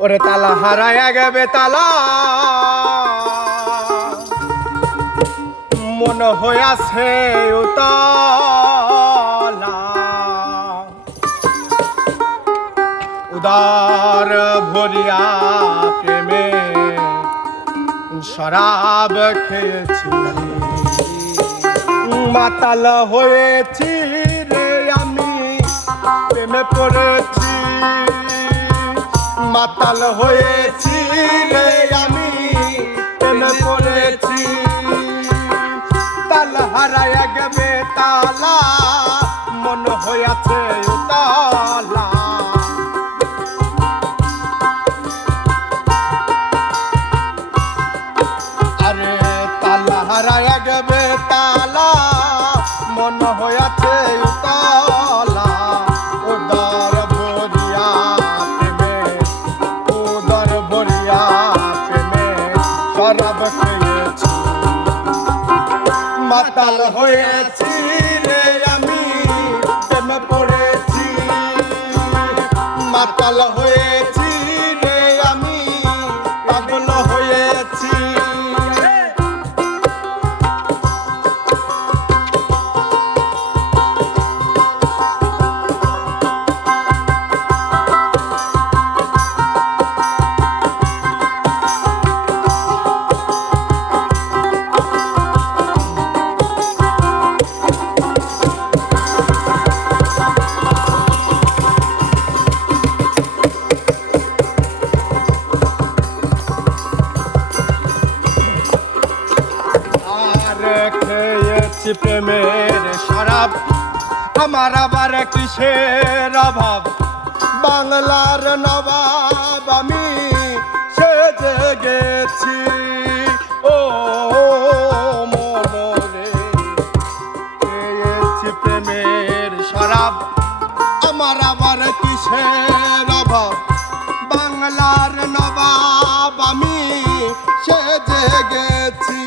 ওরে তালা হারায়া গেবে তালা মন হইয়াছে উতলা উদার ভরিয়া প্রেমে শরাব খেয়েছি মাতাল হয়েছি রে আমি প্রেমে পড়েছি মাতাল হয়েছি রে আমি প্রেমে পড়েছি তাল হারায়া গেবে তালা মন হইয়াছে উতলা আরে তাল হারায়া গেবে তালা মন হইয়াছে উতলা উদর ভরিয়া প্রেমে উদর ভরিয়া প্রেমে শরাব খেয়েছি মাতাল হয়েছি রে আমি প্রেমে পড়েছি মাতাল হয়েছি রে আমি পাগল হয়েছি খেয়েছি প্রেমের শরাব আমার আবার কিসের অভাব বাংলার নবাব আমি সেজে গেছি ও মনরে খেয়েছি প্রেমের শরাব আমার আবার কিসের অভাব বাংলার নবাব আমি সেজে গেছি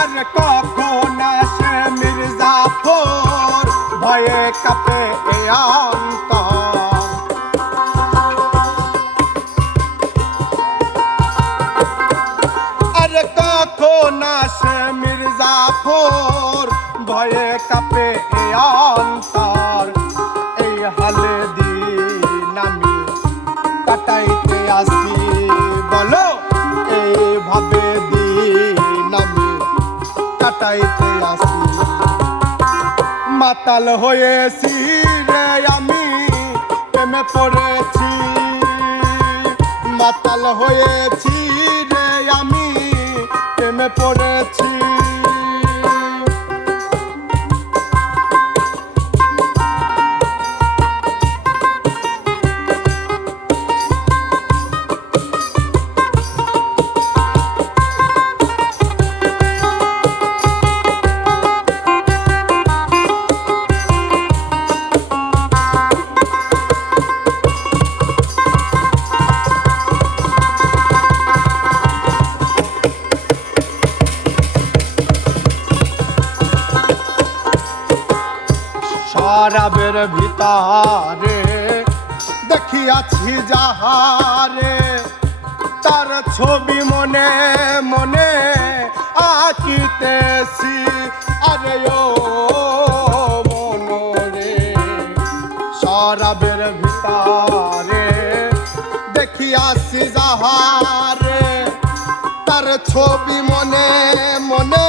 আর কখন আসে মির্জাফর ভয়ে কাঁপে এ অন্তর আর কখন আসে মির্জাফর ভয়ে কাঁপে এ অন্তর এই হালে দিন আমি কাটাইতে আসি বলো এইভাবে দিন আমি কাটাইতে আসি মাতাল হয়েছি রে আমি প্রেমে পড়েছি মাতাল হয়েছি রে আমি প্রেমে পড়েছি শরাবের ভিতরে দেখিয়াছি যাহারে তার ছবি মনে মনে আঁকিতেছি আরে ও মনরে শরাবের ভিতরে দেখিয়াছি যাহারে তার ছবি মনে মনে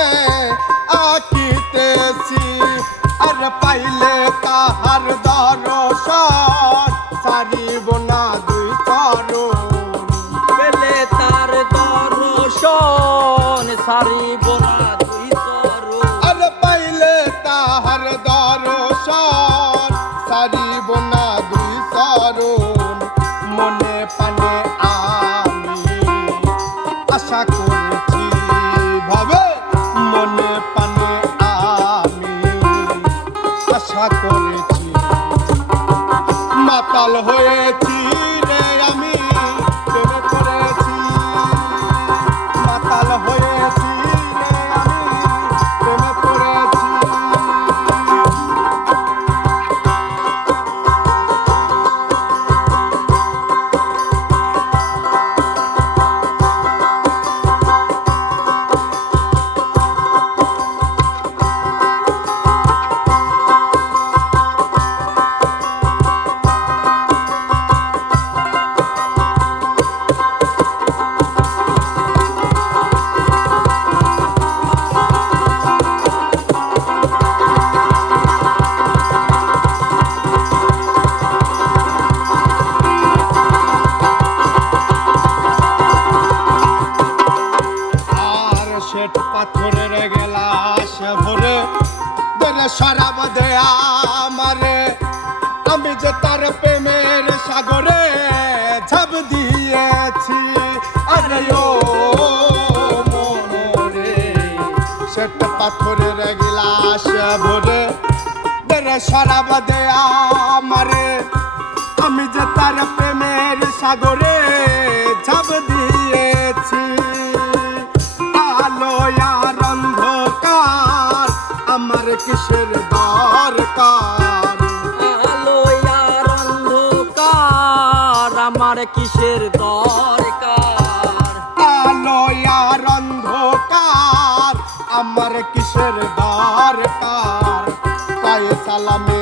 আঁকিতেছি আর পাইলে তাহার দর্শন সারিব না দুই চরণ পেলে তার দর্শন সারিব না দুই চরণ আর পাইলে তাহার দর্শন সারিব না দুই চরণ মনে পানে আমি আশা করেছি ভাবে মনে পানে আমি আশা করেছি মাতাল হয়েছি রে আমি প্রেমে পড়েছি মাতাল হয়েছি রে দিয়েছি আরে ও মোরে শ্বেত পাথরের গিলাস ভরে দেরে শরাব দেয়া আমারে আমি যে তার প্রেমের সাগরে ঝাঁপ দিয়েছি আলো আর অন্ধকার আমার কিসের দরকার আলো আর অন্ধকার আমার কিসের দরকার আলো আর অন্ধকার আমার কিসের দরকার পায়ে সালামে